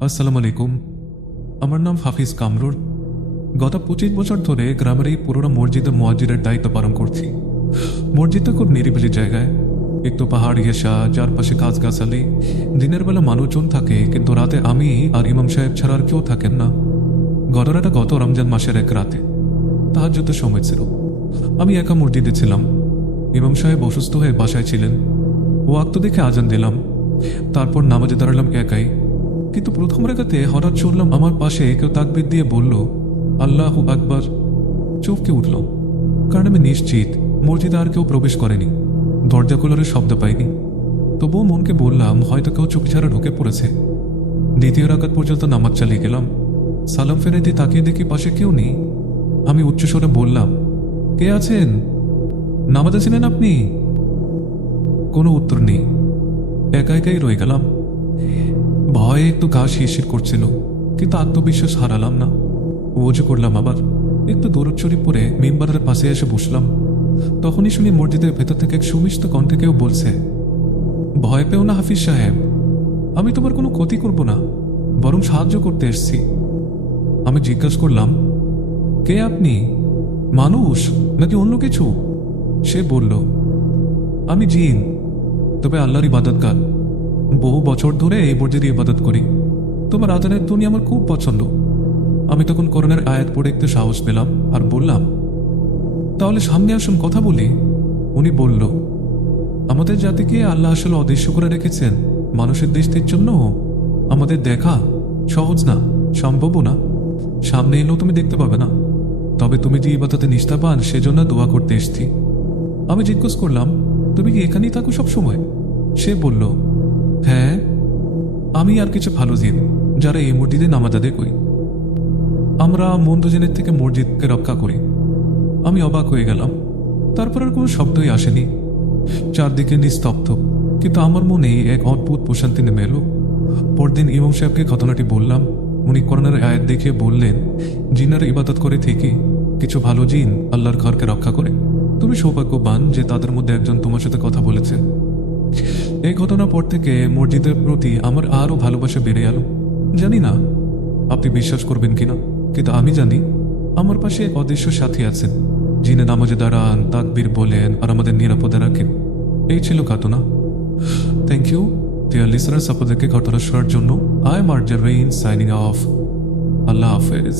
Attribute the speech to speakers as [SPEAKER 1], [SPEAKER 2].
[SPEAKER 1] আসসালামু আলাইকুম। আমার নাম হাফিজ কামরুর গত পঁচিশ বছর ধরে গ্রামের এই পুরোনো মসজিদে মসজিদের দায়িত্ব পালন করছি। মসজিদটা খুব নিরিবিলি জায়গায়। একটু পাহাড় ঘেঁষা চারপাশে গাছগাছালি। দিনের বেলা মানুষজন থাকে, কিন্তু রাতে আমি আর ইমাম সাহেব ছাড়া আর কেউ থাকেন না। ঘটনাটা গত রমজান মাসের এক রাতে। তাহার যত সময় ছিল। আমি একা মসজিদে ছিলাম। ইমাম সাহেব অসুস্থ হয়ে বাসায় ছিলেন। ও আক্ত দেখে আজান দিলাম। তারপর নামাজে দাঁড়ালাম একাই। কিন্তু প্রথম রেখাতে হঠাৎ শুনলাম আমার পাশে কেউ তাকবির দিয়ে বলল, আল্লাহ আকবার। চুপকে উঠল কারণ আমি নিশ্চিত মসজিদে আর কেউ প্রবেশ করেনি, দরজা খোলারের শব্দ পাইনি। তবুও মনকে বললাম, হয়তো কেউ চোখ ছাড়া ঢুকে পড়েছে। দ্বিতীয় রাকাত পর্যন্ত নামাজ চালিয়ে গেলাম, সালাম ফেরে দিয়ে তাকিয়ে দেখি পাশে কেউ নেই। আমি উচ্চস্বরে বললাম, কে আছেন? নামাজে ছিলেন আপনি? কোনো উত্তর নেই। একা একাই রয়ে গেলাম। ভয়ে একটু গা শিরশির করছিল, কিন্তু আত্মবিশ্বাস হারালাম না। ওজু করলাম আবার, একটু দৌড়চড়ি পরে মেম্বারের পাশে এসে বসলাম। তখনই শুনি মসজিদের ভেতর থেকে এক সুমিষ্ট কণ্ঠে কেউ বলছে, ভয় পেও না হাফিজ সাহেব, আমি তোমার কোনো ক্ষতি করব না, বরং সাহায্য করতে এসছি। আমি জিজ্ঞাসা করলাম, কে আপনি? মানুষ নাকি অন্য কিছু? সে বলল, আমি জিন, তবে আল্লাহর ইবাদতগার বহু বছর ধরে এই মসজিদে ইবাদত করি। তোমার আজানের ধ্বনি আমার খুব পছন্দ। আমি তখন করোনার আয়াত পড়ে একটু সাহস পেলাম আর বললাম, তাহলে সামনে আসুন, কথা বলি। উনি বলল, আমাদের জাতিকে আল্লাহ আসলে অদৃশ্য করে রেখেছেন। মানুষের দৃষ্টির জন্য আমাদের দেখা সহজ না, সম্ভবও না। সামনে এলেও তুমি দেখতে পাবে না। তবে তুমি যে ইবাদতে নিষ্ঠা পান, সেজন্য দোয়া করতে এসছি। আমি জিজ্ঞেস করলাম, তুমি কি এখানেই থাকো সব সময় সে বলল হ্যাঁ আমি আর কিছু ভালো জিন যারা এই মসজিদে নামাজ আদায় করি। আমরা মন্দজনের থেকে মসজিদকে রক্ষা করি। আমি অবাক হয়ে গেলাম। তারপর আর কোনো শব্দই আসেনি। চারদিকে নিস্তব্ধ, কিন্তু আমার মনে এক অদ্ভুত প্রশান্তি নেমে এলো। পরদিন ইমাম সাহেবকে ঘটনাটি বললাম। উনি করোনার আয়াত দেখে বললেন, জিনার ইবাদত করে থেকে কিছু ভালো জিন আল্লাহর ঘরকে রক্ষা করে। তুমি সৌভাগ্যবান যে তাদের মধ্যে একজন তোমার সাথে কথা বলেছে। এই ঘটনার পর থেকে মসজিদের প্রতি আমার আরও ভালোবাসা বেড়ে গেল জানি না, আপনি বিশ্বাস করবেন কিনা, কিন্তু আমি জানি আমার পাশে এক অদৃশ্য সাথী আছেন, যিনি নামাজে দাঁড়ান, তাকবীর বলেন আর আমাদের নিরাপদে রাখেন। এই ছিল ঘটনা। থ্যাংক ইউ ডিয়ার লিসনার্স আপনাদেরকে ঘটনা শোনার জন্য আই এম আর্জার রেইন সাইনিং অফ আল্লাহ হাফেজ।